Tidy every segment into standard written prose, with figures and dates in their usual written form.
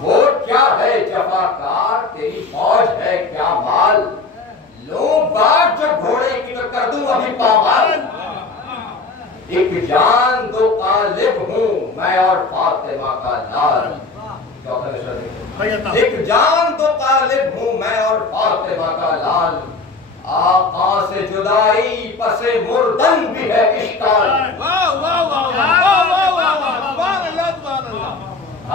वो क्या है जफाकार, तेरी फौज है क्या माल, लो बात जो घोड़े की तो कर दूं अभी पामाल। एक जान दो कालिब हूँ मैं और फातिमा का लाल। एक जान दो कालिब हूँ मैं और फातिमा का लाल। आका से जुदाई पसे मुर्दन भी है इश्काल।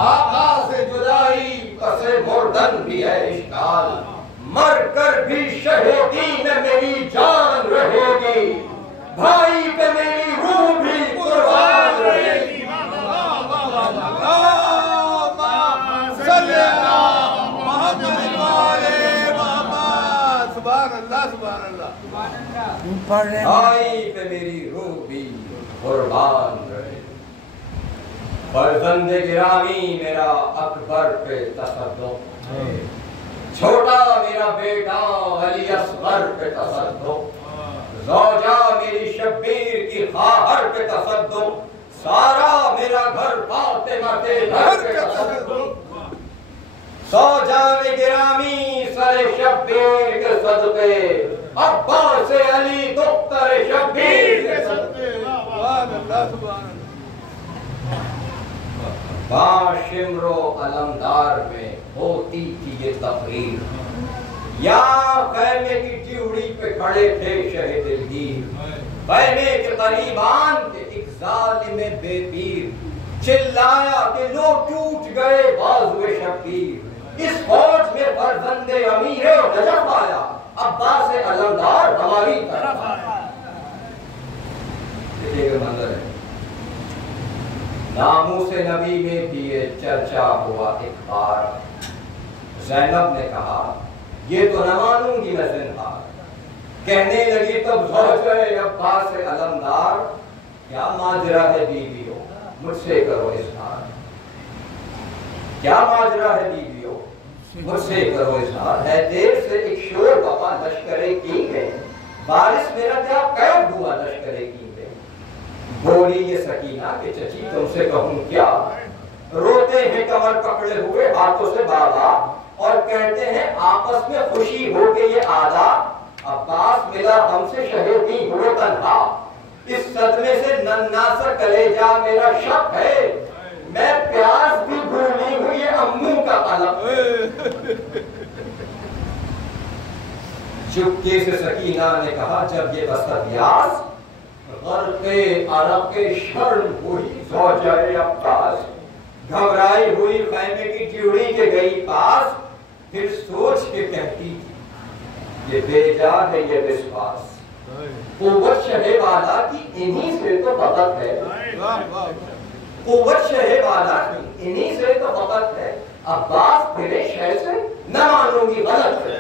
आका से जुदाई पसे मुर्दन भी है इश्काल। मर कर भी शहीदी में मेरी जान रहेगी, भाई पे मेरी रूह भी कुर्बान रहेगी। भाई पे मेरी रूह भी कुर्बान रहे। फर्जंदे गिरामी मेरा अकबर पे तसद्दुक़, छोटा मेरा बेटा अली असगर पे तसद्दुक़, ज़ौजा मेरी शब्बीर की खाहर पे तसद्दुक़, सारा मेरा घर फातिमा के घर पे तसद्दुक़। सौजान गिरामी सरे शब्बीर के सदक़े, अब्बास से अली दुख्तर शब्बीर के सदक़े। बाशिमरो अलमदार में होती थी ये तकरीर, या खैमे की ड्यूड़ी पे खड़े थे शहे दिलगीर। खैमे के करीबान के एक जालिम बेपीर, चिल्लाया कि लो टूट गए बाजुए शब्बीर। इस फौज में फर्जंदे अमीरे नजफ आया, अब्बास अलमदार हमारी तरफ आया। देखिए मंजर है, नामूसे नबी में भी ये चर्चा हुआ एक बार। ज़ैनब ने कहा ये तो न मानूंगी मैं ज़िंहार। कहने लगी तब ज़ौजे अब्बास अलमदार, क्या माजरा है बीवियों मुझसे करो इज़हार। क्या माजरा है बीवियों मुझसे करो इज़हार। है देर से एक शोर बपा लश्करे की में, बारिश मेरा क्या कैद हुआ लश्करे की में। बोली ये सकीना के चची तुमसे कहूँ क्या, रोते हैं कमर पकड़े हुए हाथों से बाबा, और कहते हैं आपस में खुशी हो गई ये आधा। अब्बास मिला हमसे शहीदी हुए तन्हा, इस सदमे से नन्ना सा कलेजा मेरा शक है। मैं प्यास भी भूली हूँ ये अम्मू का कलम। चुपके से सकीना ने कहा जब ये बस्तव्यास, गरक़े अरब के शर्म हुई ज़ौजाए अब्बास। घबराई हुई खैमे की ड्यूड़ी के गई पास, फिर सोच के कहती थी ये बेजान है ये विश्वास। कुव्वत शहे वाला की इन्हीं से तो फकत है, कुव्वत शहे वाला की इन्हीं से तो फकत है। अब्बास फिरे शह से न मानूंगी गलत है।